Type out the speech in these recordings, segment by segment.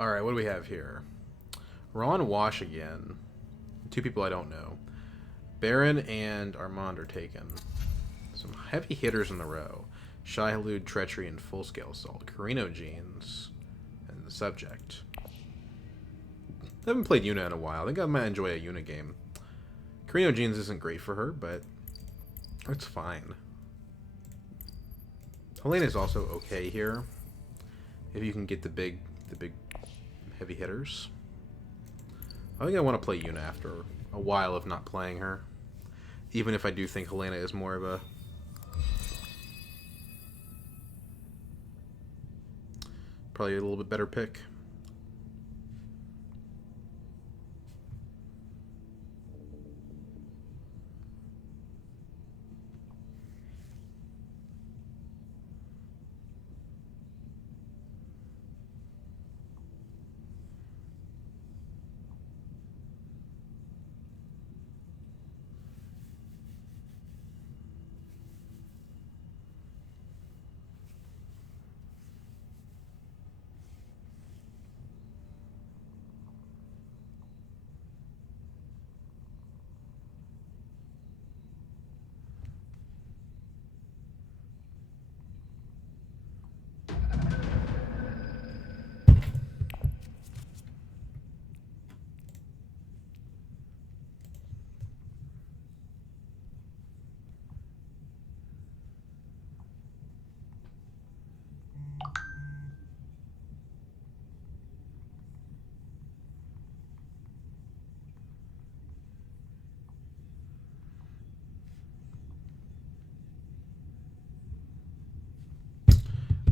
Alright, what do we have here? Ron Wash again. Two people I don't know. Baron and Armand are taken. Some heavy hitters in the row. Shy Halud, Treachery, and Full Scale Assault. Carino Genes. And the Subject. I haven't played Yuna in a while. I think I might enjoy a Yuna game. Carino Genes isn't great for her, but it's fine. Helena's also okay here. If you can get the big heavy hitters. I think I want to play Yuna after a while of not playing her. Even if I do think Helena is more of a... probably a little bit better pick.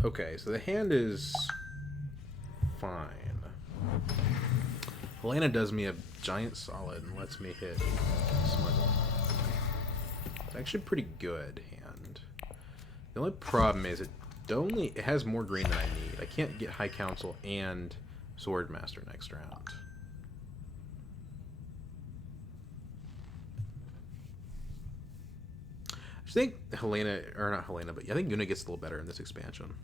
Okay, so the hand is fine. Helena does me a giant solid and lets me hit Smuggle. It's actually a pretty good hand. The only problem is it has more green than I need. I can't get High Council and Swordmaster next round. I think Helena, or not Helena, but I think Yuna gets a little better in this expansion.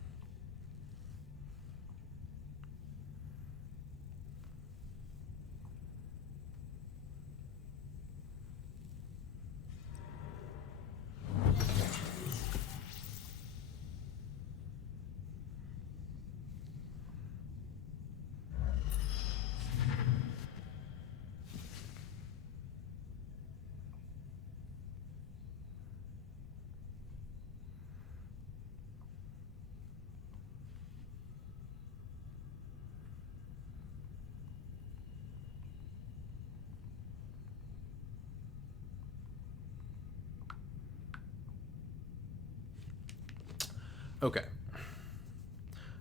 Okay.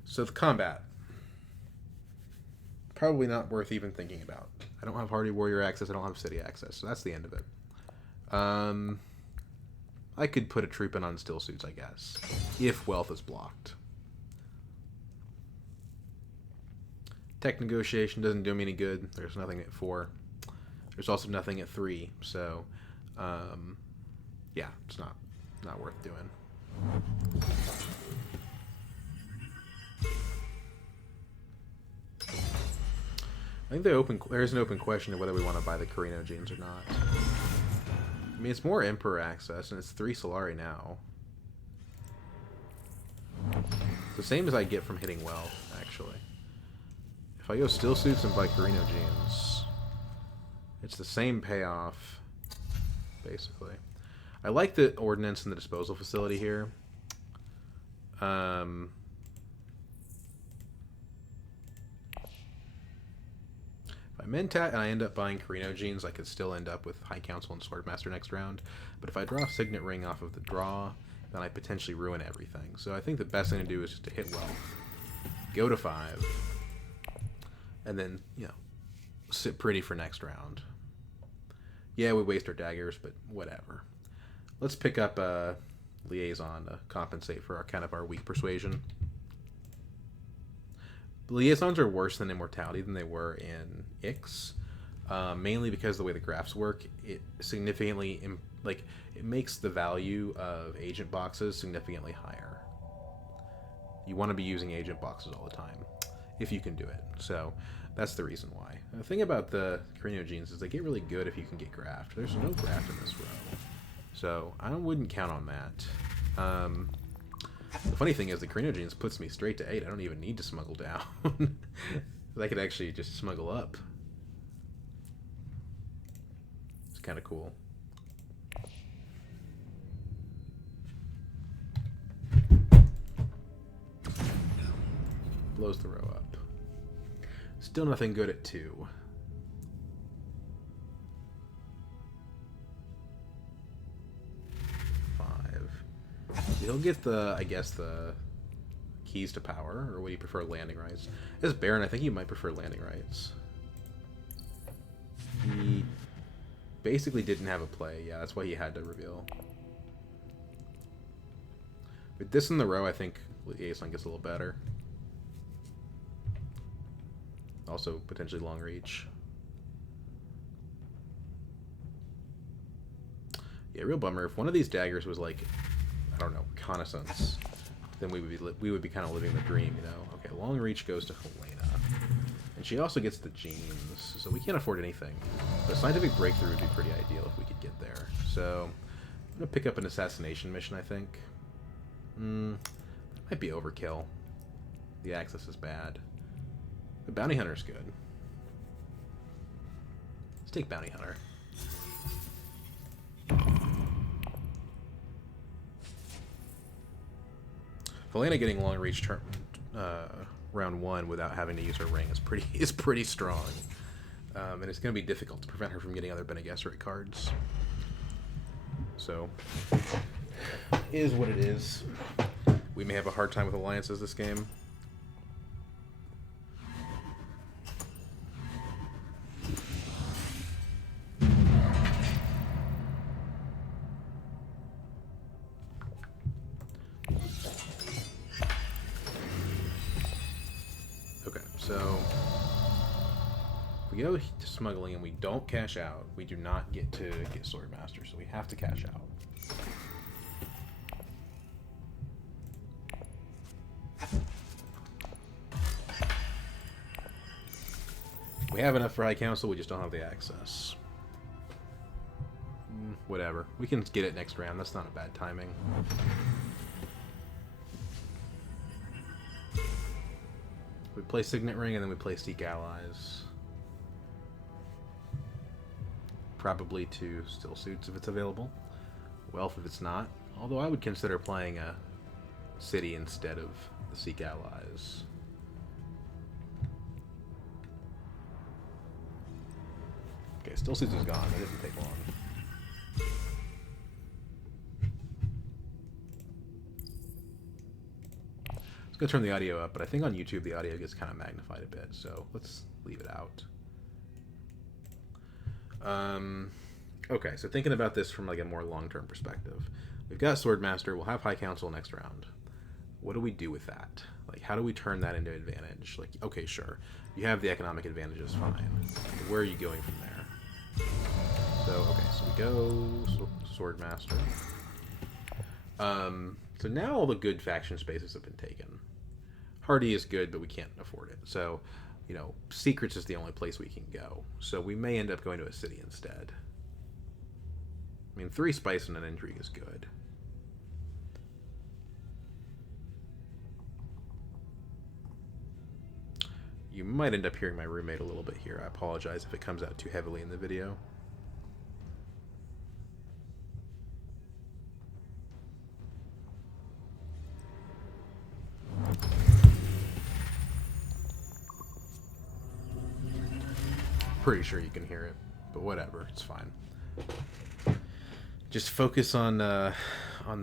So the combat. Probably not worth even thinking about. I don't have Hardy Warrior access, I don't have City access, so that's the end of it. I could put a troop in on Still Suits, I guess. If wealth is blocked. Tech Negotiation doesn't do me any good. There's nothing at 4. There's also nothing at 3, so... yeah, it's not worth doing. I think there's an open question of whether we want to buy the Carino Genes or not. I mean, it's more Emperor access, and it's 3 Solari now. It's the same as I get from hitting wealth, actually. If I go Still Suits and buy Carino Genes, it's the same payoff, basically. I like the ordnance and the disposal facility here. If I Mentat and I end up buying Carino Genes, I could still end up with High Council and Swordmaster next round. But if I draw Signet Ring off of the draw, then I potentially ruin everything. So I think the best thing to do is just to hit wealth, go to 5, and then, you know, sit pretty for next round. Yeah, we waste our daggers, but whatever. Let's pick up a Liaison to compensate for our weak persuasion. Liaisons are worse than Immortality than they were in Ix, mainly because the way the graphs work, it significantly, it makes the value of agent boxes significantly higher. You want to be using agent boxes all the time. if you can do it. So that's the reason why. The thing about the Carino Genes is they get really good if you can get graft. There's no graft in this row, so I wouldn't count on that. The funny thing is the Carino Genes puts me straight to 8. I don't even need to smuggle down. I could actually just smuggle up. It's kind of cool. Blows the row up. Still nothing good at 2. He'll get the, I guess, the keys to power, or would he prefer landing rights? As Baron, I think he might prefer landing rights. He basically didn't have a play. Yeah, that's why he had to reveal. With this in the row, I think Aeson gets a little better. Also, potentially long reach. Yeah, real bummer. If one of these daggers was like, I don't know, reconnaissance, then we would be kind of living the dream, you know. Okay, long reach goes to Helena, and she also gets the genes, so we can't afford anything. But scientific breakthrough would be pretty ideal if we could get there. So I'm gonna pick up an assassination mission. I think that might be overkill. The access is bad. The bounty hunter's good. Let's take bounty hunter. Helena getting long reach round 1 without having to use her ring is pretty strong, and it's going to be difficult to prevent her from getting other Bene Gesserit cards. So, is what it is. We may have a hard time with alliances this game. So, if we go to smuggling and we don't cash out, we do not get to get Swordmaster, so we have to cash out. We have enough for High Council, we just don't have the access. Whatever. We can get it next round, that's not a bad timing. We play Signet Ring, and then we play Seek Allies. Probably 2 Still Suits if it's available. Wealth if it's not. Although I would consider playing a City instead of the Seek Allies. Okay, Still Suits is gone. That doesn't take long. I'm going to turn the audio up, but I think on YouTube the audio gets kind of magnified a bit, so let's leave it out. Okay, so thinking about this from like a more long-term perspective. We've got Swordmaster, we'll have High Council next round. What do we do with that? Like, how do we turn that into advantage? Like, okay, sure, you have the economic advantages, fine. But where are you going from there? So, okay, so we go Swordmaster. So now all the good faction spaces have been taken. Hardy is good, but we can't afford it. So, you know, Secrets is the only place we can go. So we may end up going to a city instead. I mean, 3 spice and an intrigue is good. You might end up hearing my roommate a little bit here. I apologize if it comes out too heavily in the video. Pretty sure you can hear it, but whatever, it's fine. Just focus on the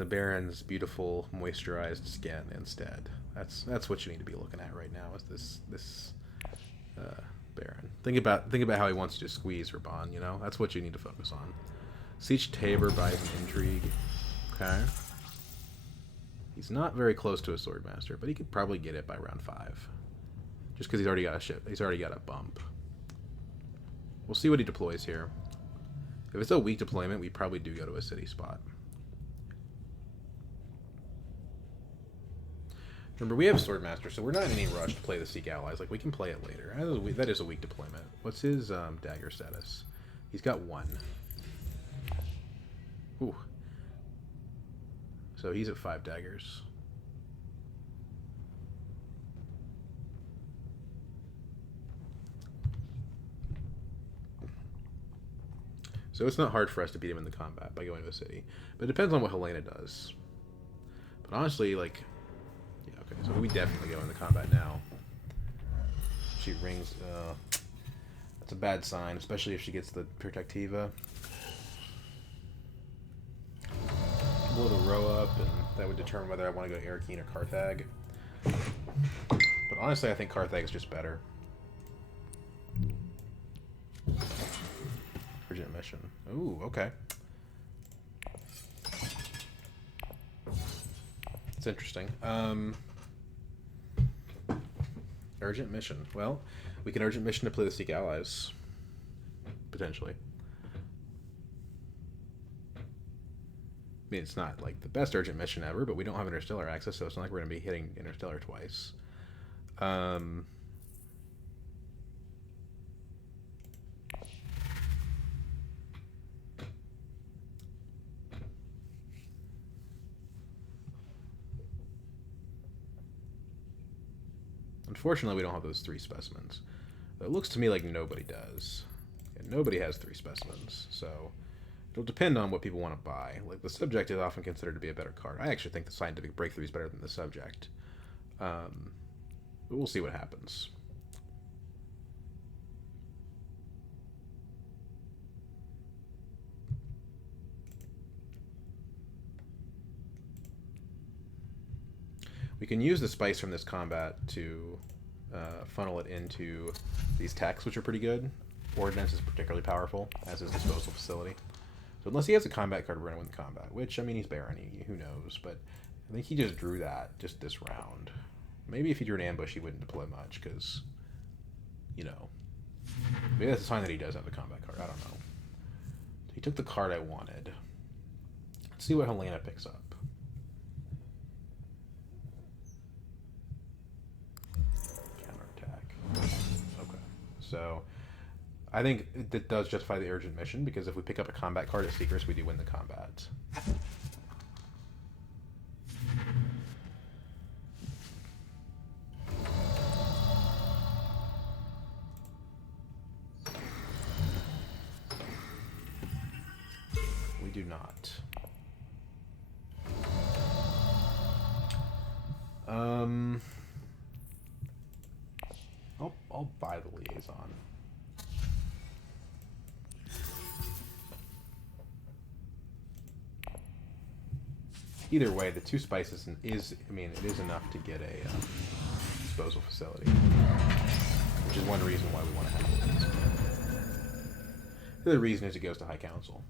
Baron's beautiful moisturized skin instead. That's what you need to be looking at right now. Is this Baron? Think about how he wants you to squeeze Raban. You know, that's what you need to focus on. Siege Tabor buys an intrigue. Okay. He's not very close to a Swordmaster, but he could probably get it by round 5. Just because he's already got a ship. He's already got a bump. We'll see what he deploys here. If it's a weak deployment, we probably do go to a city spot. Remember, we have Swordmaster, so we're not in any rush to play the Seek Allies. Like, we can play it later. That is a weak deployment. What's his dagger status? He's got 1. Ooh. So he's at 5 daggers. So it's not hard for us to beat him in the combat by going to a city. But it depends on what Helena does. But honestly, like... Yeah, okay, so we definitely go into combat now. She rings... that's a bad sign, especially if she gets the Protectiva. Blow the row up, and that would determine whether I want to go Arakeen or Carthag. But honestly, I think Carthag is just better. Urgent mission. Ooh, okay. It's interesting. Urgent mission. Well, we can urgent mission to play the Seek Allies. Potentially. I mean, it's not like the best urgent mission ever, but we don't have interstellar access, so it's not like we're going to be hitting interstellar twice. Unfortunately, we don't have those 3 specimens. It looks to me like nobody does. And nobody has 3 specimens, so it'll depend on what people want to buy. Like, the subject is often considered to be a better card. I actually think the scientific breakthrough is better than the subject. But we'll see what happens. We can use the spice from this combat to funnel it into these techs, which are pretty good. Ordnance is particularly powerful, as is Disposal Facility. So unless he has a combat card, we're going to win the combat. Which, I mean, he's Barony, who knows. But I think he just drew that just this round. Maybe if he drew an ambush, he wouldn't deploy much, because, you know. Maybe that's a sign that he does have a combat card. I don't know. He took the card I wanted. Let's see what Helena picks up. Okay, so I think it does justify the urgent mission, because if we pick up a combat card at Seekers, we do win the combat. We do not. I'll buy the liaison. Either way, the 2 spices is, I mean, it is enough to get a disposal facility, which is one reason why we want to have it. The other reason is it goes to High Council.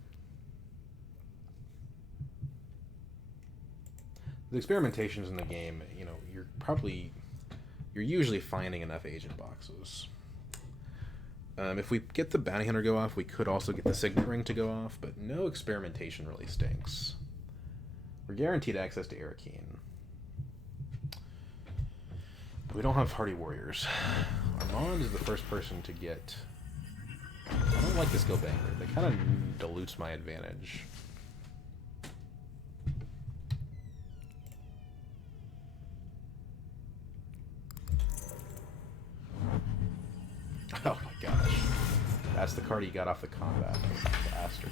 The experimentations in the game, you know, you're usually finding enough agent boxes. If we get the bounty hunter go off, we could also get the signet ring to go off, but no experimentation really stinks. We're guaranteed access to Arakeen. But we don't have hardy warriors. Armand is the first person to get... I don't like the skill banger. That kind of dilutes my advantage. Oh my gosh. That's the card he got off the combat. Bastard.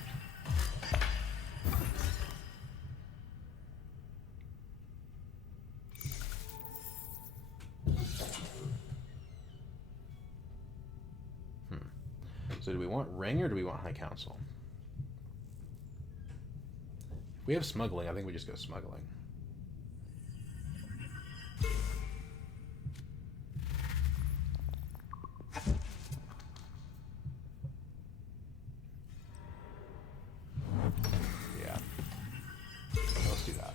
So do we want Ring or do we want High Council? If we have smuggling, I think we just go smuggling. Yeah. Let's do that.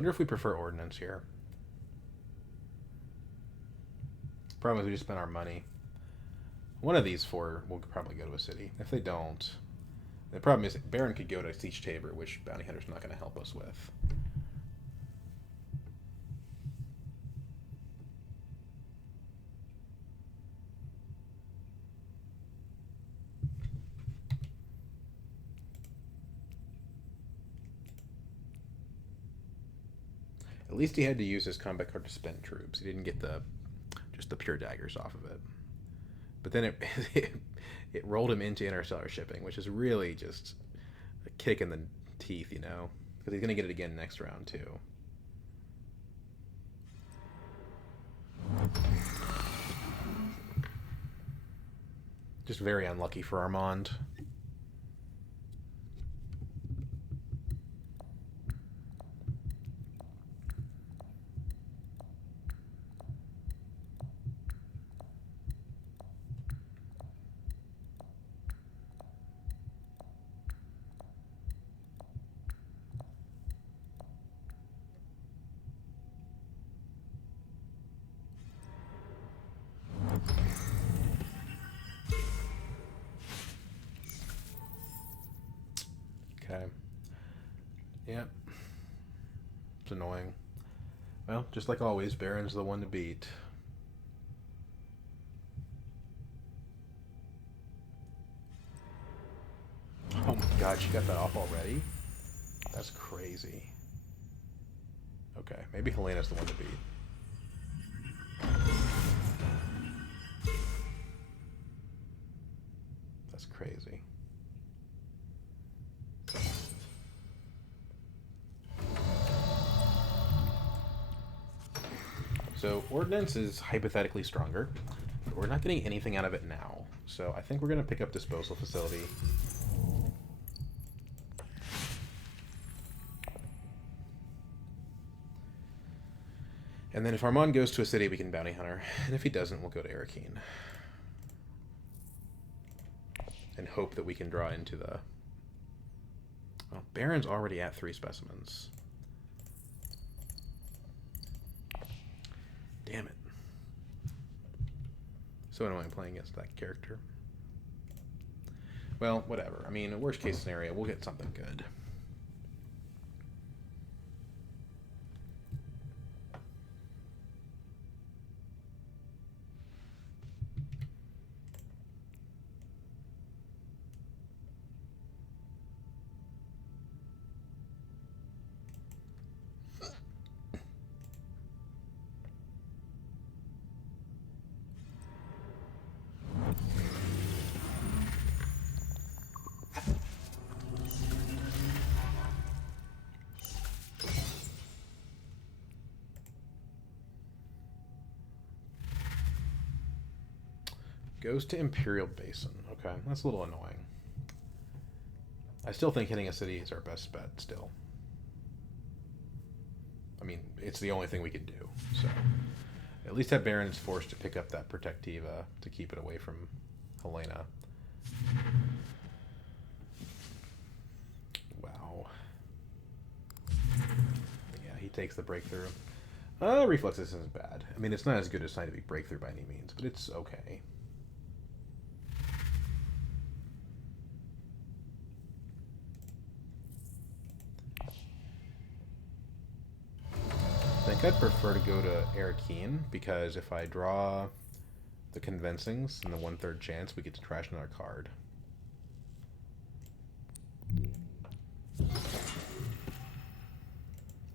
Wonder if we prefer ordnance here. Problem is we just spent our money. One of these four will probably go to a city. If they don't, the problem is Baron could go to Siege Tabor, which Bounty Hunter's not going to help us with. At least he had to use his combat card to spend troops. He didn't get just the pure daggers off of it. But then it rolled him into interstellar shipping, which is really just a kick in the teeth, you know? Because he's going to get it again next round, too. Just very unlucky for Armand. Okay. Yep. It's annoying. Well, just like always, Baron's the one to beat. Oh my god, she got that off already? That's crazy. Okay, maybe Helena's the one to beat. That's crazy. So, Ordnance is hypothetically stronger, but we're not getting anything out of it now. So, I think we're going to pick up Disposal Facility. And then if Armand goes to a city, we can Bounty Hunter. And if he doesn't, we'll go to Arakeen. And hope that we can draw into the... Well, Baron's already at 3 specimens. Damn it. So annoying playing against that character. Well, whatever. I mean, worst case scenario, we'll get something good. Goes to Imperial Basin. Okay, that's a little annoying. I still think hitting a city is our best bet, still. I mean, it's the only thing we can do, so... At least have Baron's forced to pick up that Protectiva to keep it away from Helena. Wow. Yeah, he takes the breakthrough. Reflexes isn't bad. I mean, it's not as good as Scientific Breakthrough by any means, but it's okay. I think I'd prefer to go to Arakeen, because if I draw the Convincings and the 1/3 chance, we get to trash another card.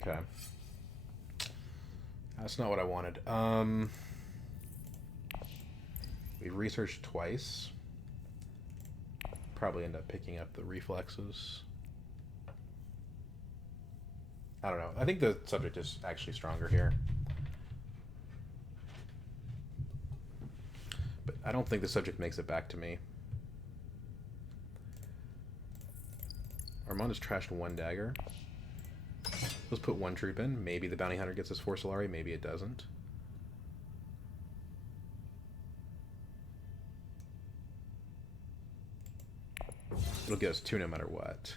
Okay. That's not what I wanted. We've researched twice. Probably end up picking up the reflexes. I don't know. I think the subject is actually stronger here. But I don't think the subject makes it back to me. Armand has trashed 1 dagger. Let's put 1 troop in. Maybe the Bounty Hunter gets his 4 Solari. Maybe it doesn't. It'll get us 2 no matter what.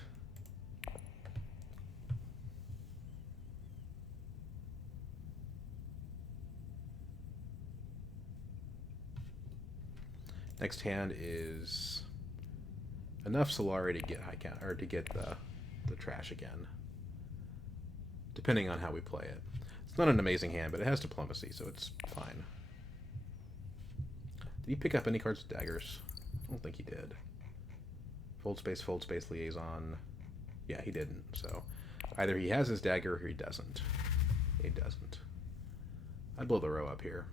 Next hand is enough Solari to get high count or to get the trash again, depending on how we play it. It's not an amazing hand, but it has diplomacy, so it's fine. Did he pick up any cards with daggers? I don't think he did. Fold space, liaison. Yeah, he didn't. So either he has his dagger or he doesn't. He doesn't. I'd blow the row up here.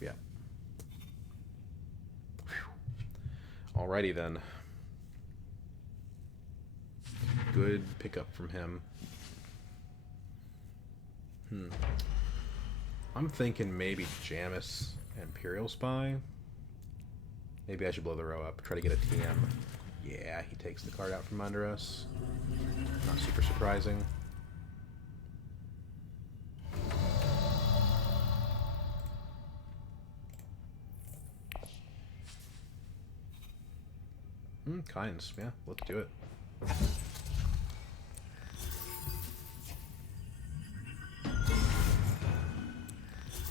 Yeah. Whew. Alrighty then. Good pickup from him. I'm thinking maybe Jamis Imperial Spy. Maybe I should blow the row up, try to get a TM. Yeah, he takes the card out from under us. Not super surprising. Kinds, yeah, let's do it.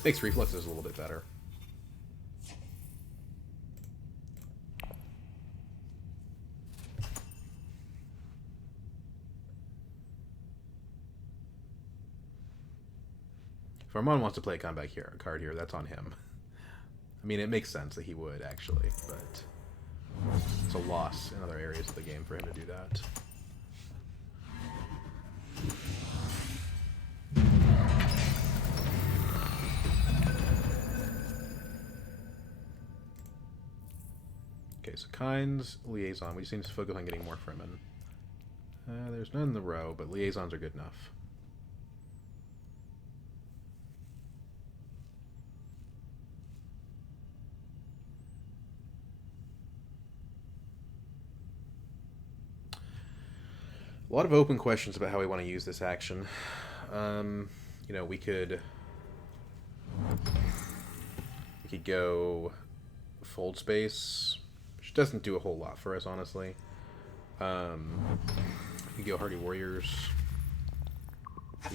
Makes reflexes a little bit better. If Armand wants to play a comeback card here, that's on him. I mean, it makes sense that he would, actually, but it's a loss in other areas of the game for him to do that. Okay, so Kinds, Liaison. We just need to focus on getting more Fremen. There's none in the row, but Liaisons are good enough. A lot of open questions about how we want to use this action. You know, we could go fold space, which doesn't do a whole lot for us, honestly. We could go Hardy Warriors.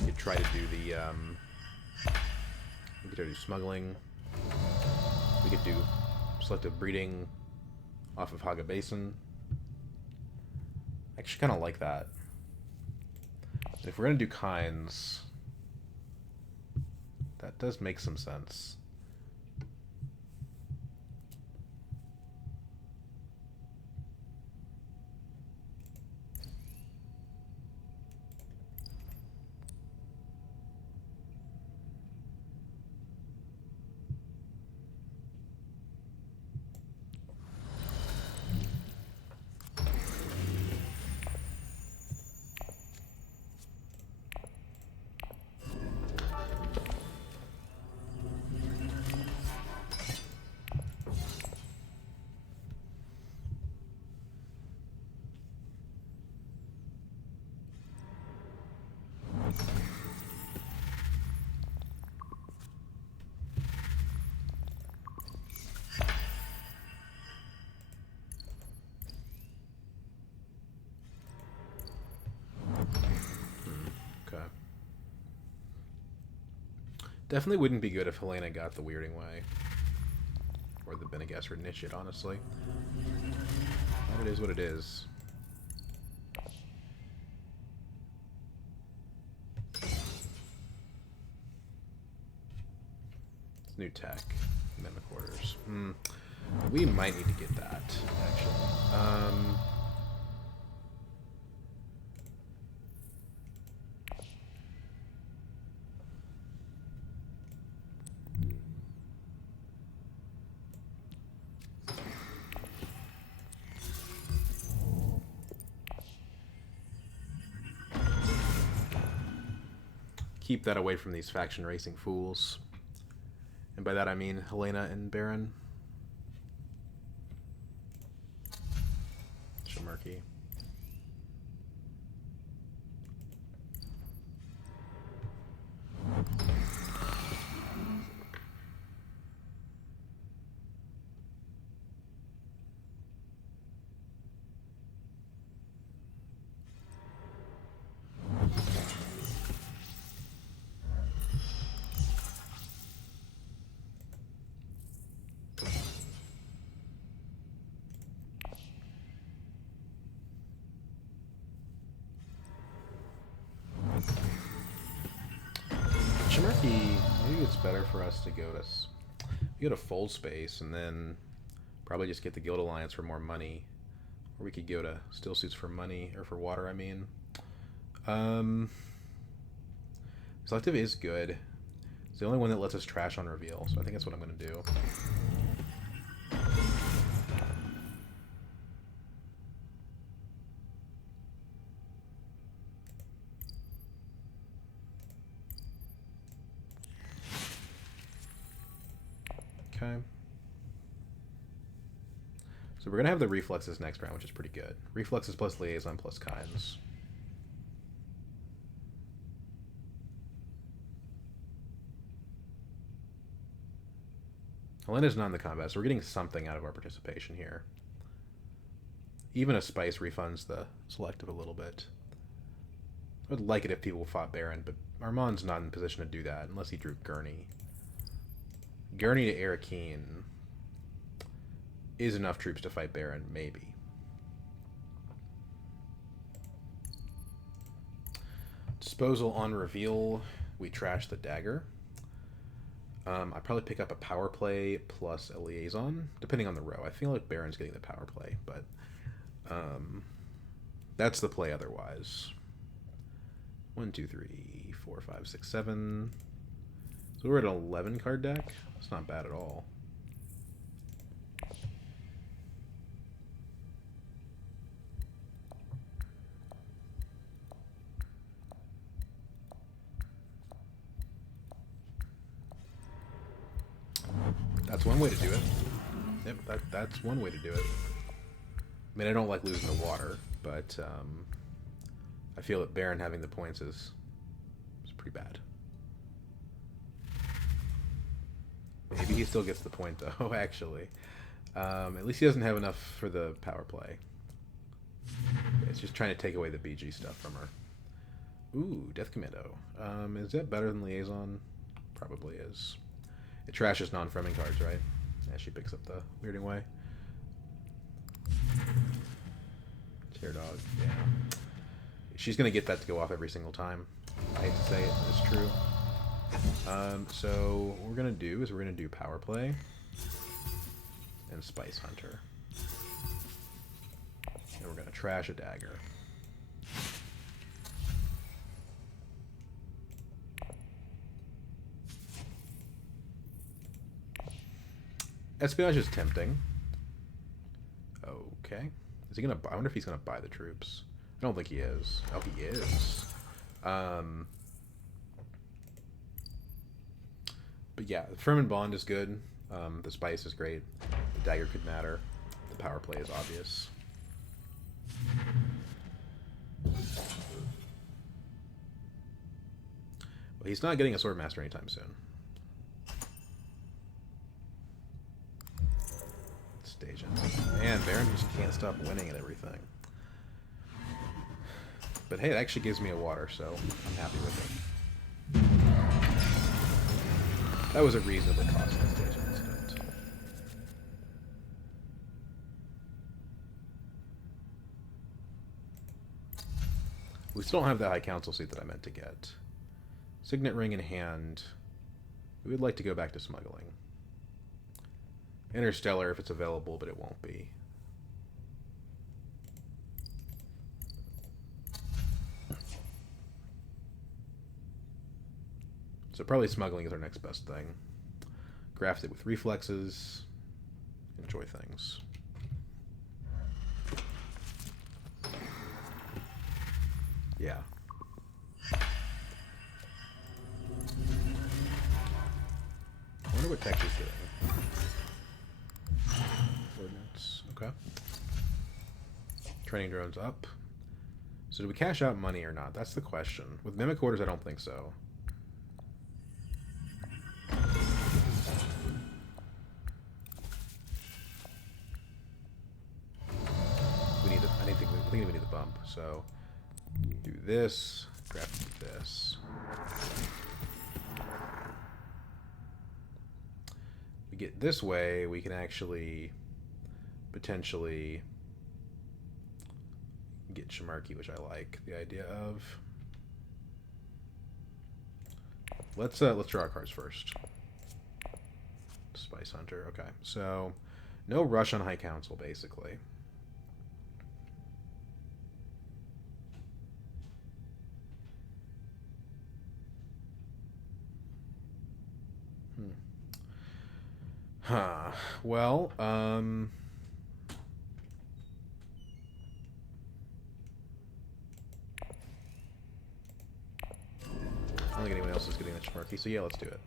We could try to do the we could try to do smuggling. We could do selective breeding off of Haga Basin. I actually kind of like that. And if we're going to do Kinds, that does make some sense. Definitely wouldn't be good if Helena got the Weirding Way. Or the Bene Gesserit Initiate, honestly. But it is what it is. It's new tech. Amendment quarters. We might need to get that, actually. Keep that away from these faction racing fools. And by that I mean Helena and Baron. Shamirki. maybe it's better for us to go to full space and then probably just get the Guild Alliance for more money, or we could go to Still Suits for money or for water. I mean, selective is good. It's the only one that lets us trash on reveal, so I think that's what I'm gonna do. Okay. So we're going to have the reflexes next round, which is pretty good. Reflexes plus liaison plus kinds. Helena's not in the combat, so we're getting something out of our participation here. Even a spice refunds the selective a little bit. I would like it if people fought Baron, but Armand's not in position to do that unless he drew Gurney. Gurney to Arakeen is enough troops to fight Baron, maybe. Disposal on reveal, we trash the dagger. I probably pick up a power play plus a liaison, depending on the row. I feel like Baron's getting the power play, but that's the play otherwise. 1, 2, 3, 4, 5, 6, 7. So we're at an 11 card deck. It's not bad at all. That's one way to do it. Yep, that's one way to do it. I mean, I don't like losing the water, but I feel that Baron having the points is pretty bad. Maybe he still gets the point, though, actually. At least he doesn't have enough for the power play. It's just trying to take away the BG stuff from her. Ooh, Death Commando. Is that better than Liaison? Probably is. It trashes non-Fremen cards, right? Yeah, she picks up the Weirding Way. Chair Dog, yeah. She's going to get that to go off every single time. I hate to say it, but it's true. So what we're going to do is we're going to do Power Play and Spice Hunter. And we're going to trash a dagger. Espionage is tempting. Okay. Is he gonna buy? I wonder if he's gonna buy the troops. I don't think he is. Oh, he is. But yeah, the Fremen Bond is good. The spice is great. The dagger could matter. The power play is obvious. Well, he's not getting a Swordmaster anytime soon. Station. Man, Baron just can't stop winning at everything. But hey, it actually gives me a water, so I'm happy with it. That was a reasonably costly station incident. We still don't have the High Council seat that I meant to get. Signet ring in hand. We would like to go back to smuggling. Interstellar if it's available, but it won't be. So probably smuggling is our next best thing. Graft it with reflexes. Enjoy things. Yeah. I wonder what tech is doing. Coordinates. Okay. Training drones up. So do we cash out money or not? That's the question. With Mimic Orders, I don't think so. I think we need the bump. So do this. Grab this. We get this way, we can actually potentially get Shamarki, which I like the idea of. Let's draw our cards first. Spice Hunter. Okay, so no rush on High Council, basically. Huh. Well, I don't think anyone else is getting that Schmarky, so yeah, let's do it.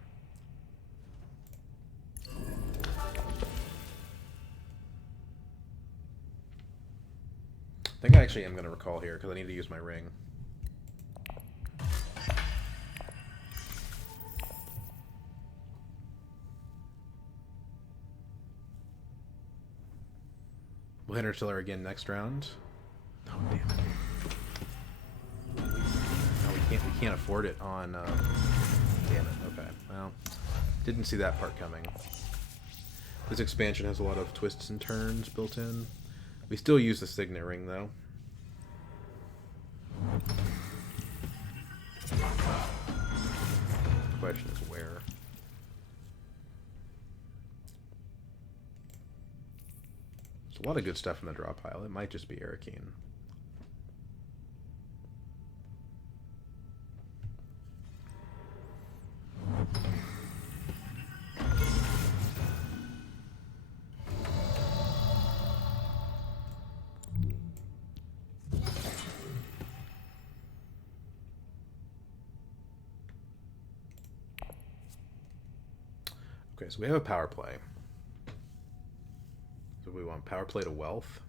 I think I actually am going to recall here, because I need to use my ring. We'll hit Interstellar again next round. Oh, damn it. No, we can't afford it on... Damn it, okay. Well, didn't see that part coming. This expansion has a lot of twists and turns built in. We still use the Signet Ring, though. The question is where. There's a lot of good stuff in the draw pile. It might just be Arakeen. Okay, so we have a power play. So we want power play to wealth.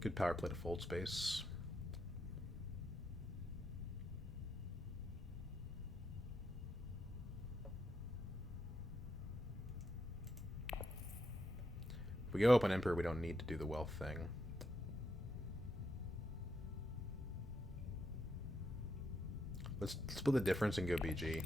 Good power play to fold space. If we go up on Emperor, we don't need to do the wealth thing. Let's split the difference and go BG.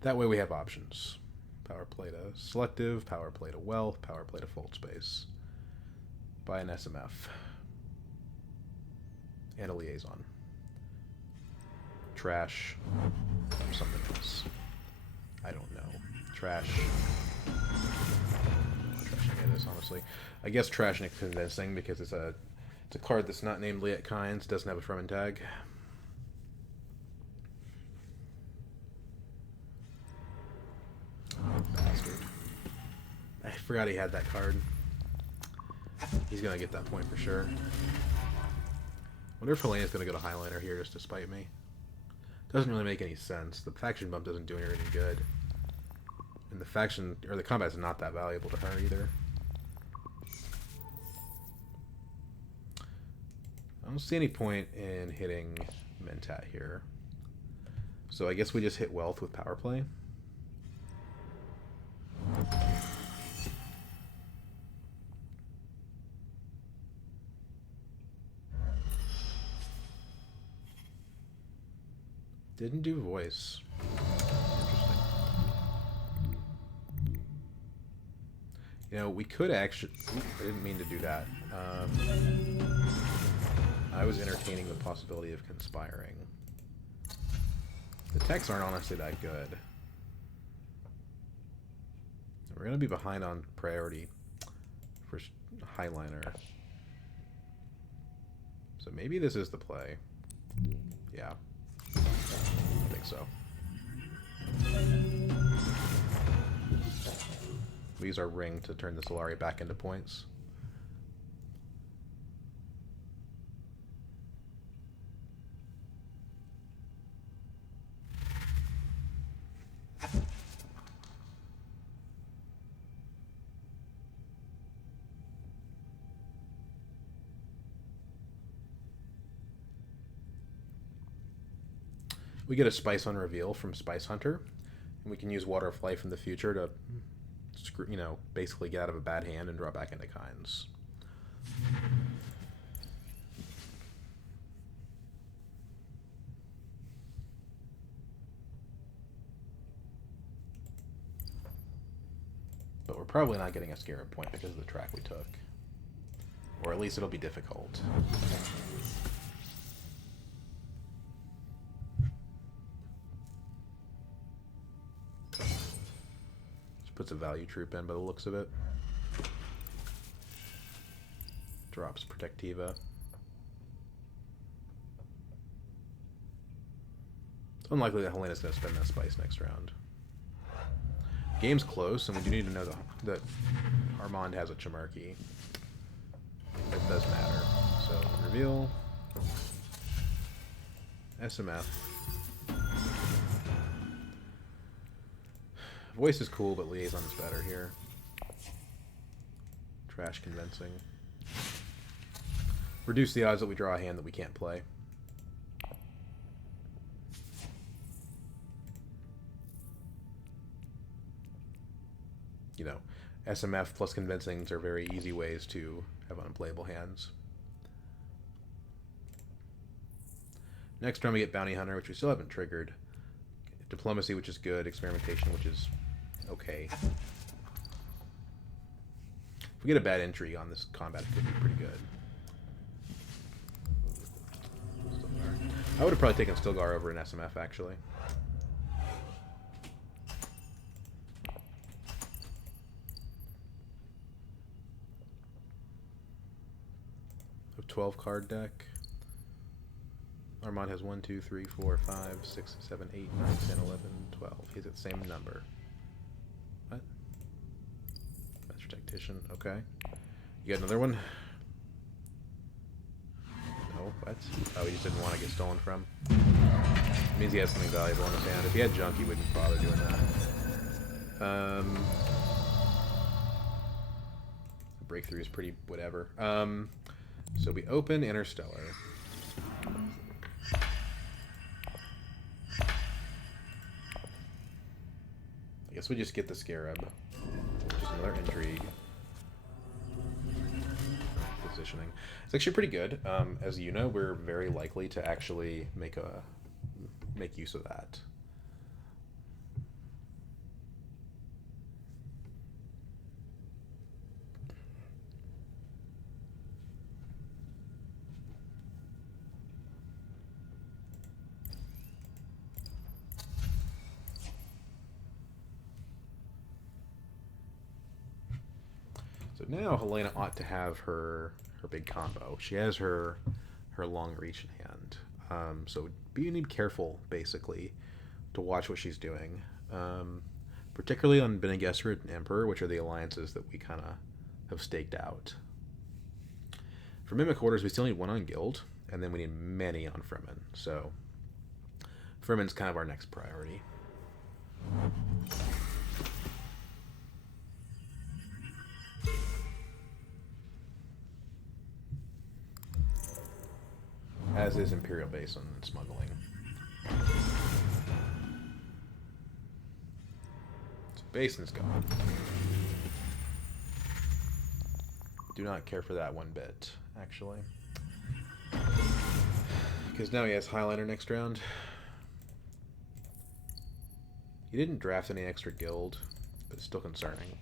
That way we have options. Power play to selective, power play to wealth, power play to fold space. Buy an SMF. And a liaison. Trash. Or something else. I don't know. Trash. I don't know what trash any of this, honestly. I guess trash and convincing because it's a card that's not named Liet Kynes, doesn't have a Fremen tag. Oh, bastard. I forgot he had that card. He's gonna get that point for sure. Wonder if Helena's gonna go to Highliner here just to spite me. Doesn't really make any sense. The faction bump doesn't do her any good. And the faction, or the combat's not that valuable to her either. I don't see any point in hitting Mentat here. So I guess we just hit wealth with power play. Didn't do voice. Interesting. You know, we could actually... I didn't mean to do that. I was entertaining the possibility of conspiring. The techs aren't honestly that good. We're going to be behind on priority for Highliner. So maybe this is the play. Yeah. I think so. We use our ring to turn the Solari back into points. We get a Spice on reveal from Spice Hunter, and we can use Water of Life in the future to, you know, basically get out of a bad hand and draw back into Kynes. But we're probably not getting a Scarab point because of the track we took. Or at least it'll be difficult. Just puts a value troop in by the looks of it. Drops Protectiva. It's unlikely that Helena's going to spend that spice next round. Game's close, and we do need to know that Armand has a Chimerky. It does matter. So, reveal. SMF. Voice is cool, but Liaison is better here. Trash Convincing. Reduce the odds that we draw a hand that we can't play. You know, SMF plus Convincings are very easy ways to have unplayable hands. Next turn we get Bounty Hunter, which we still haven't triggered. Diplomacy, which is good. Experimentation, which is okay. If we get a bad entry on this combat, it could be pretty good. I would have probably taken Stilgar over an SMF, actually. A 12-card deck. Armand has 1, 2, 3, 4, 5, 6, 7, 8, 9, 10, 11, 12. He's at the same number. What? Master Tactician. Okay. You got another one? No, what? Oh, he just didn't want to get stolen from. It means he has something valuable in his hand. If he had junk, he wouldn't bother doing that. Breakthrough is pretty whatever. So we open Interstellar. I guess we just get the Scarab. Just another Intrigue. Positioning. It's actually pretty good. As you know, we're very likely to actually make use of that. So now Helena ought to have her big combo. She has her long reach in hand. So you need to be careful, basically, to watch what she's doing. Particularly on Bene Gesserit and Emperor, which are the alliances that we kind of have staked out. For Mimic Orders, we still need one on Guild, and then we need many on Fremen. So Fremen's kind of our next priority. As is Imperial Base on smuggling. So Basin's gone. Do not care for that one bit, actually. Because now he has Highliner next round. He didn't draft any extra guild, but it's still concerning.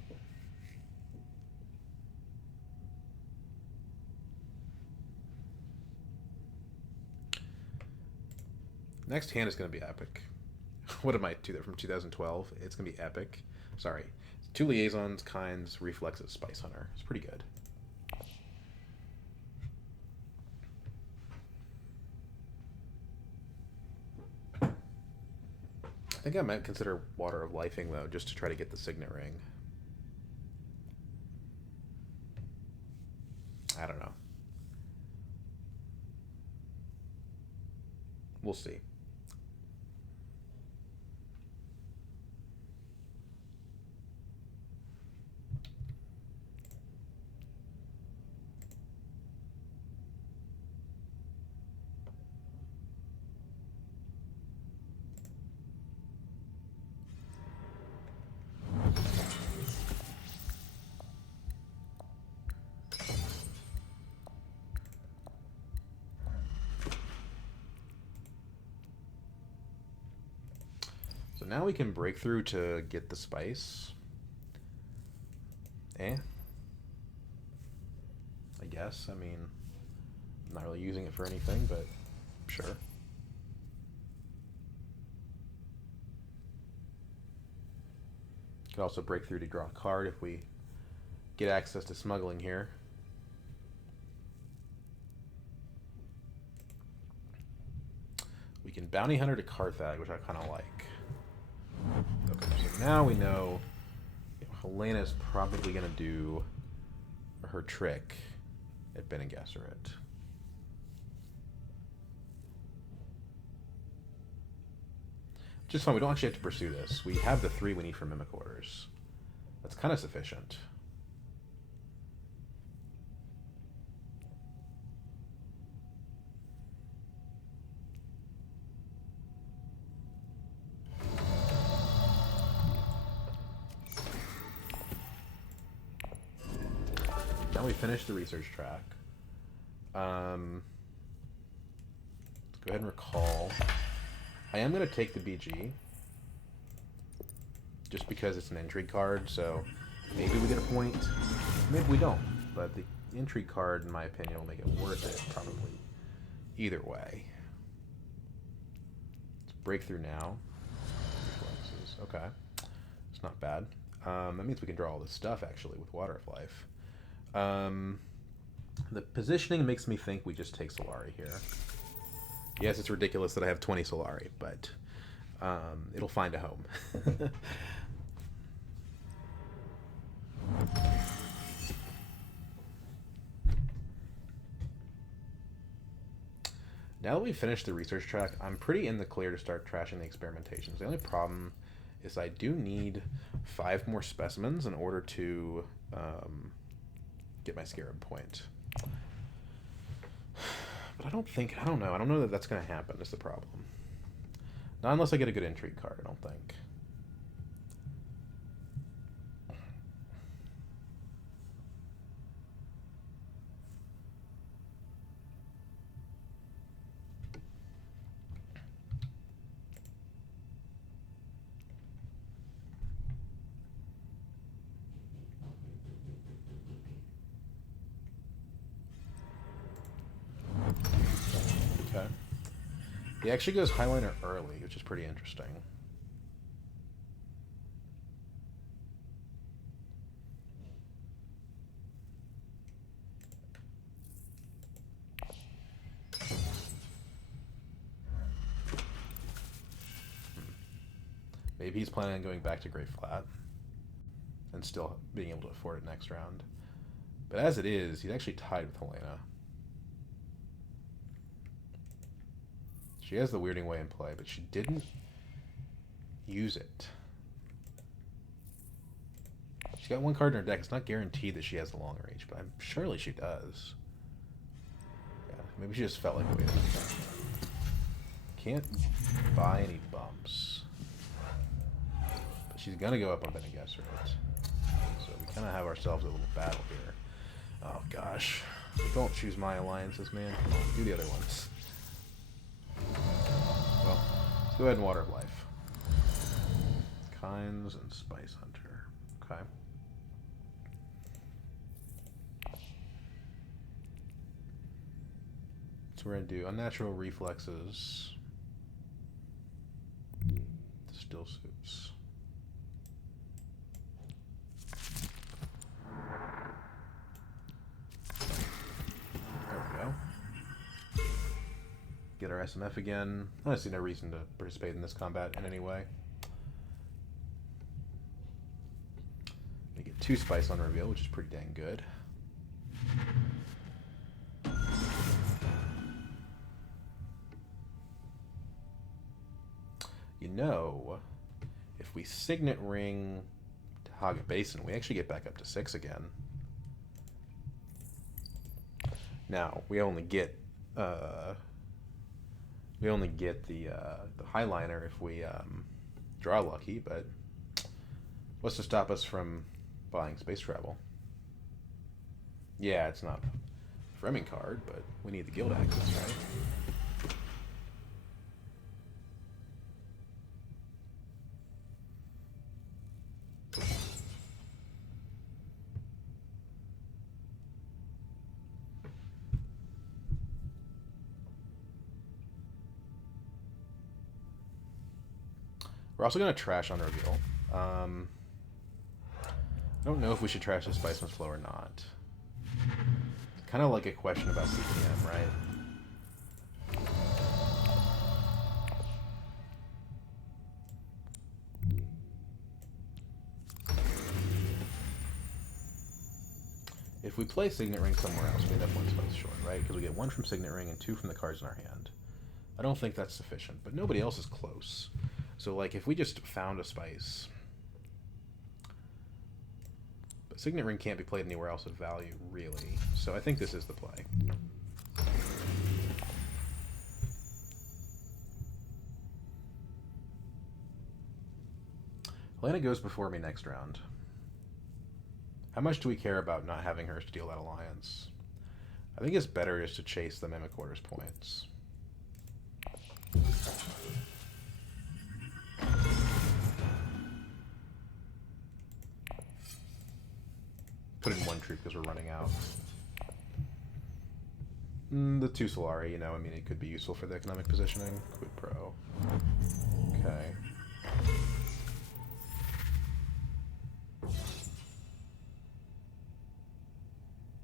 Next hand is going to be epic. What am I do that from 2012? It's going to be epic. Sorry. 2 Liaisons, Kinds, Reflexes, Spice Hunter. It's pretty good. I think I might consider Water of Lifing, though, just to try to get the Signet Ring. I don't know. We'll see. now we can break through to get the spice. I guess. I mean, I'm not really using it for anything, but sure. Could also break through to draw a card if we get access to smuggling here. We can bounty hunter to Carthag, which I kind of like. Okay, so now we know Helena's probably going to do her trick at Bene Gesserit. Which is fine, we don't actually have to pursue this. We have the 3 we need for Mimic Orders. That's kind of sufficient. Now we finished the research track. Let's go ahead and recall. I am going to take the BG. Just because it's an intrigue card, so maybe we get a point. Maybe we don't. But the intrigue card, in my opinion, will make it worth it, probably. Either way. Let's break through now. Reflexes. Okay. It's not bad. That means we can draw all this stuff, actually, with Water of Life. The positioning makes me think we just take Solari here. Yes, it's ridiculous that I have 20 Solari, but it'll find a home. Now that we've finished the research track, I'm pretty in the clear to start trashing the experimentations. The only problem is I do need 5 more specimens in order to get my Scarab point. But I don't know that that's going to happen, is the problem. Not unless I get a good intrigue card, I don't think. Okay. He actually goes Highliner early, which is pretty interesting. Maybe he's planning on going back to Grey Flat and still being able to afford it next round. But as it is, he's actually tied with Helena. She has the Weirding Way in play, but she didn't use it. She's got 1 card in her deck. It's not guaranteed that she has the long range, but surely she does. Yeah, maybe she just felt like waiting. Can't buy any bumps. But she's going to go up on Bene Gesserit. So we kind of have ourselves a little battle here. Oh, gosh. Don't choose my alliances, man. Come on, do the other ones. Well, let's go ahead and Water of Life. Kinds and Spice Hunter. Okay. So we're going to do Unnatural Reflexes. Still Suits. There we go. Get our SMF again. I see no reason to participate in this combat in any way. We get 2 Spice on reveal, which is pretty dang good. You know, if we Signet Ring to Haga Basin, we actually get back up to 6 again. Now, we only get the Highliner if we draw lucky, but what's to stop us from buying space travel? Yeah, it's not a Fremen card, but we need the guild access, right? also going to trash on reveal. I don't know if we should trash the Spiceman's Flow or not. Kind of like a question about CTM, right? If we play Signet Ring somewhere else, we end up one spice short, right? Because we get 1 from Signet Ring and 2 from the cards in our hand. I don't think that's sufficient, but nobody else is close. So, like, if we just found a spice... But Signet Ring can't be played anywhere else of value, really. So I think this is the play. Helena goes before me next round. How much do we care about not having her steal that alliance? I think it's better just to chase the Mimic Order's points. Put in 1 troop because we're running out. The 2 Solari, you know, I mean, it could be useful for the economic positioning. Quid pro. Okay.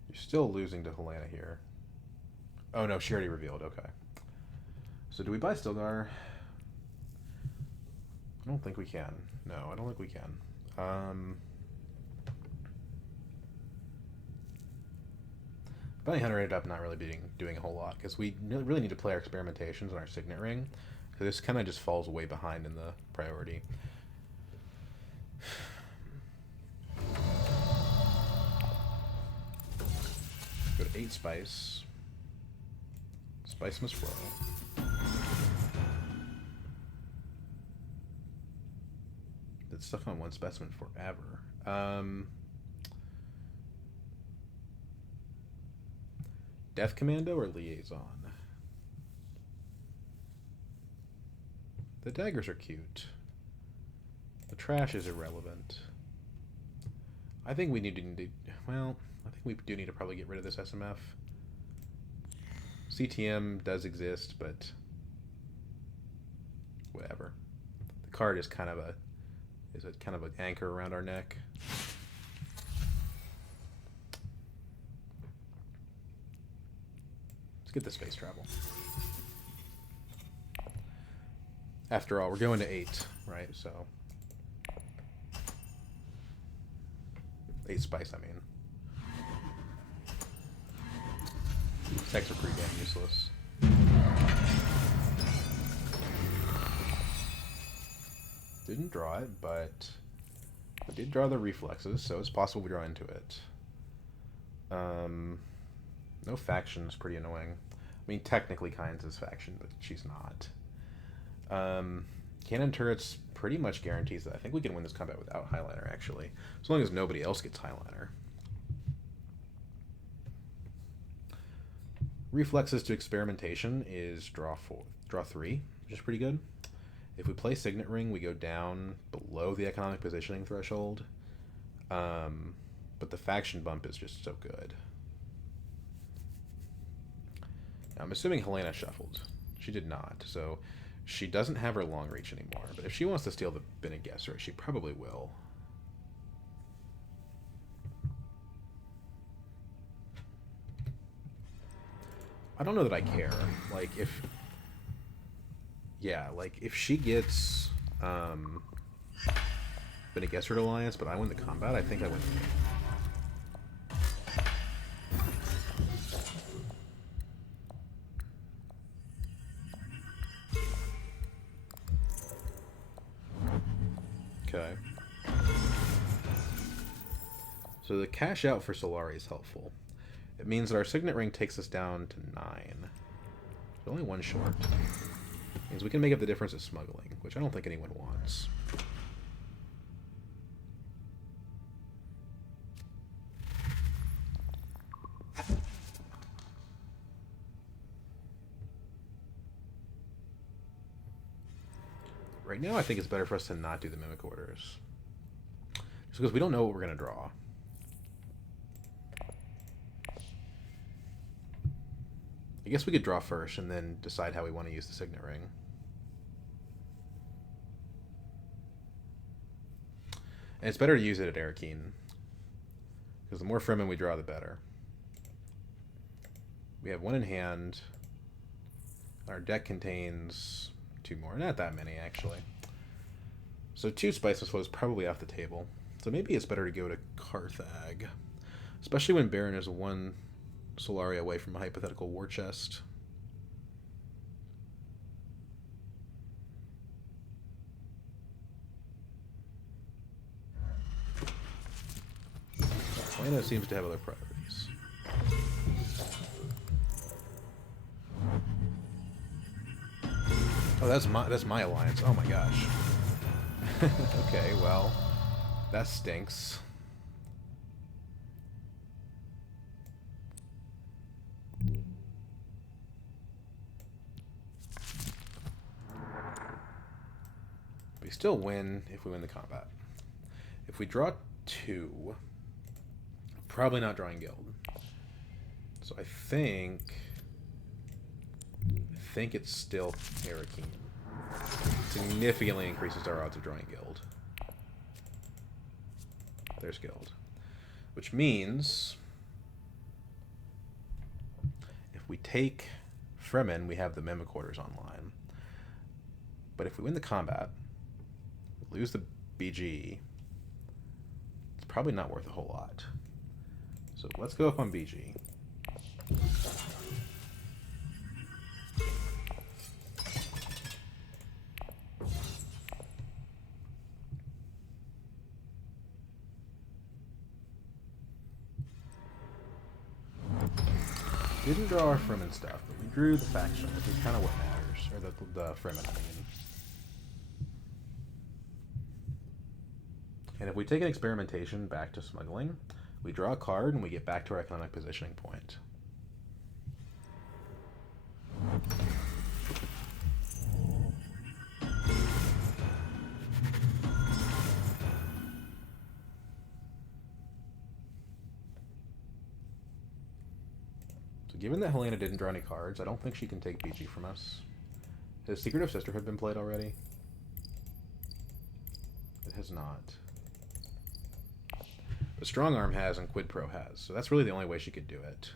You're still losing to Helena here. Oh no, she already revealed, okay. So do we buy Stilgar? I don't think we can. No, I don't think we can. Bounty Hunter ended up not really doing a whole lot, because we really need to play our experimentations on our Signet Ring. So this kind of just falls way behind in the priority. Go to 8 spice. Spice must flow. It's stuck on 1 specimen forever. Death Commando or Liaison? The daggers are cute. The trash is irrelevant. I think we need to... Well, I think we do need to probably get rid of this SMF. CTM does exist, but... whatever. The card is kind of a... is it kind of an anchor around our neck? Let's get the space travel. After all, we're going to 8, right? So 8 spice, I mean. Techs are pretty damn useless. Didn't draw it, but I did draw the reflexes, so it's possible we draw into it. No faction is pretty annoying. I mean, technically Kynes is faction, but she's not. Cannon turrets pretty much guarantees that I think we can win this combat without Highliner, actually. As long as nobody else gets Highliner. Reflexes to experimentation is draw 3, which is pretty good. If we play Signet Ring, we go down below the economic positioning threshold. But the faction bump is just so good. Now, I'm assuming Helena shuffled. She did not, so she doesn't have her long reach anymore. But if she wants to steal the Bene Gesserit, she probably will. I don't know that I care. Like, if... yeah, like, if she gets Bene Gesserit Alliance, but I win the combat, I think I win the game. Okay. So the cash out for Solari is helpful. It means that our Signet Ring takes us down to 9. There's only 1 short. It means we can make up the difference of smuggling, which I don't think anyone wants. Right now, I think it's better for us to not do the Mimic Orders. Just because we don't know what we're going to draw. I guess we could draw first and then decide how we want to use the Signet Ring. And it's better to use it at Arakeen, because the more Fremen we draw, the better. We have 1 in hand. Our deck contains 2 more. Not that many, actually. So 2 Spiceless Flow is probably off the table. So maybe it's better to go to Carthag. Especially when Baron is 1 Solaria away from a hypothetical war chest. Helena seems to have other priorities. Oh, that's my alliance. Oh my gosh. Okay, well, that stinks. We still win if we win the combat. If we draw 2, probably not drawing Guild. So I think it's still Arakeen. Significantly increases our odds of drawing Guild. There's Guild. Which means if we take Fremen, we have the Mimic-Quarters online. But if we win the combat, lose the BG, it's probably not worth a whole lot. So let's go up on BG. Didn't draw our Fremen stuff, but we drew the faction, which is kind of what matters. Or the Fremen, I mean. And if we take an experimentation back to smuggling, we draw a card and we get back to our economic positioning point. So given that Helena didn't draw any cards, I don't think she can take BG from us. Has Secret of Sisterhood been played already? It has not. But Strong Arm has and Quid Pro has, so that's really the only way she could do it.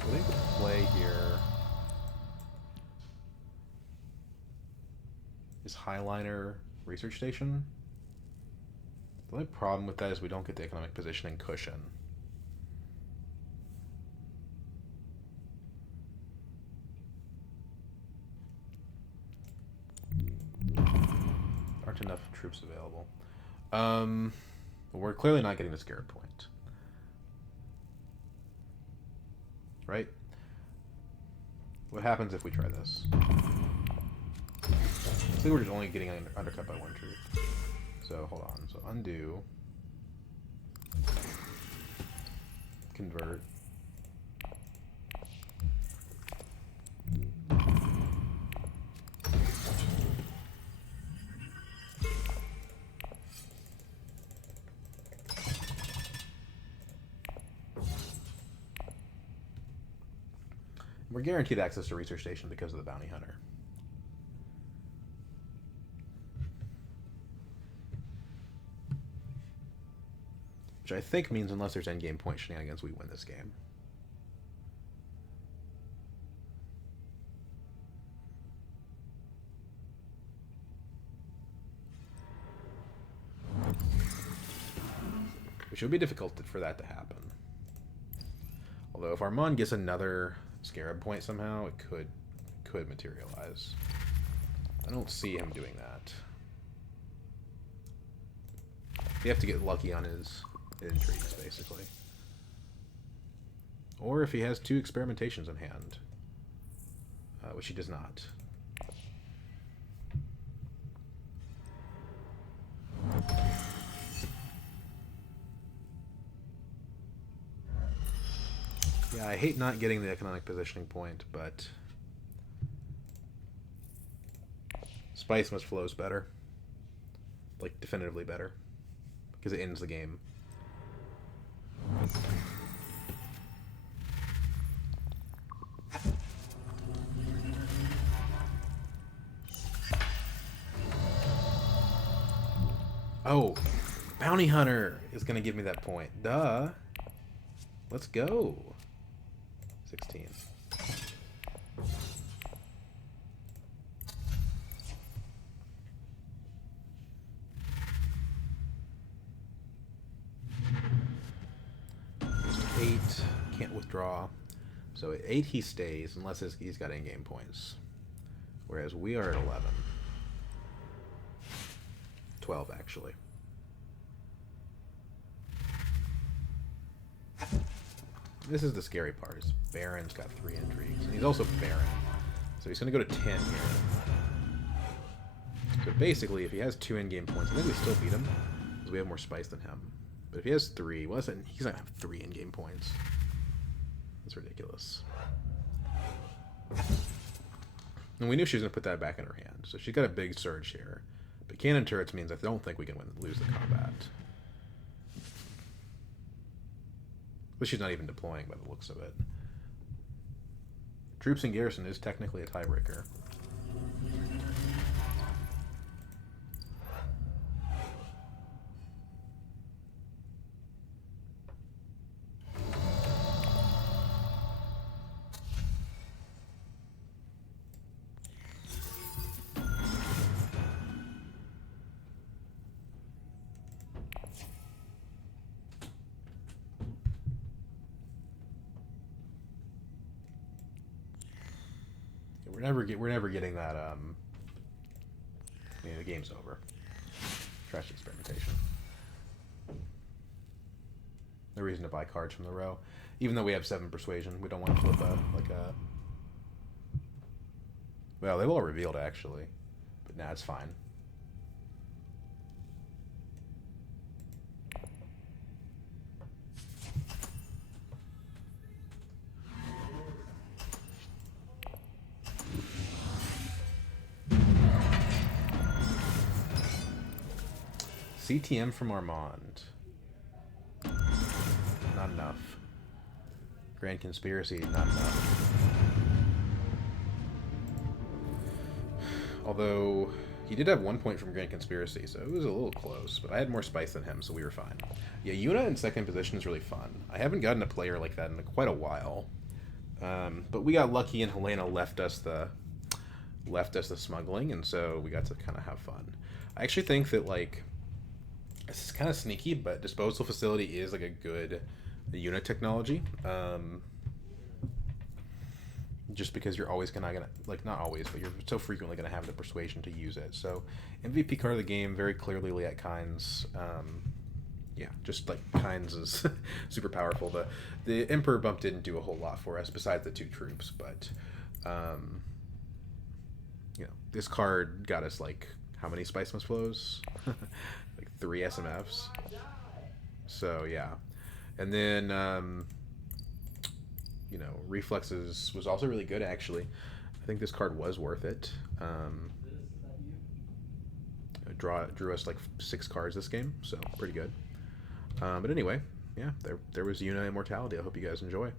I think the play here is Highliner Research Station. The only problem with that is we don't get the economic positioning cushion. Aren't enough troops available. We're clearly not getting the Scarab Point. Right? What happens if we try this? I think we're just only getting undercut by 1 troop. So, hold on. So, undo. Convert. We're guaranteed access to Research Station because of the Bounty Hunter. Which I think means unless there's endgame point shenanigans, we win this game. Which would be difficult for that to happen. Although if Armand gets another Scarab Point somehow, it could materialize. I don't see him doing that. You have to get lucky on his intrigues, basically. Or if he has 2 experimentations in hand, which he does not. Yeah, I hate not getting the economic positioning point, but Spice Must Flow is better. Like, definitively better. Because it ends the game. Oh, Bounty Hunter is going to give me that point. Duh. Let's go. 16. Just 8. Can't withdraw. So at 8 he stays unless he's got in-game points. Whereas we are at 11. 12 actually. This is the scary part. Is Baron's got 3 intrigues. And he's also Baron. So he's going to go to 10 here. So basically, if he has 2 in-game points, I think we still beat him. Because we have more spice than him. But if he has 3, well, he's not going to have 3 in-game points. That's ridiculous. And we knew she was going to put that back in her hand. So she's got a big surge here. But cannon turrets means I don't think we can lose the combat. But she's not even deploying by the looks of it. Troops in garrison is technically a tiebreaker. We're never getting that. The game's over. Trash experimentation. No reason to buy cards from the row, even though we have 7 persuasion. We don't want to flip a like a. Well, they've all revealed actually, but nah, it's fine. CTM from Armand. Not enough. Grand Conspiracy, not enough. Although, he did have 1 point from Grand Conspiracy, so it was a little close. But I had more spice than him, so we were fine. Yeah, Yuna in second position is really fun. I haven't gotten a player like that in quite a while. But we got lucky and Helena left us the smuggling, and so we got to kind of have fun. I actually think that, like, this is kind of sneaky, but disposal facility is like a good unit technology. Just because you're always gonna like, not always, but you're so frequently gonna have the persuasion to use it. So MVP card of the game, very clearly Liet Kynes. Yeah, just like Kynes is super powerful. The Emperor bump didn't do a whole lot for us besides the 2 troops, but you know, this card got us like how many Spice Must Flows? Like 3 SMFs. So yeah, and then you know, Reflexes was also really good actually. I think this card was worth it. Drew us like 6 cards this game, so pretty good. But anyway, yeah, there was Yuna Immortality. I hope you guys enjoy.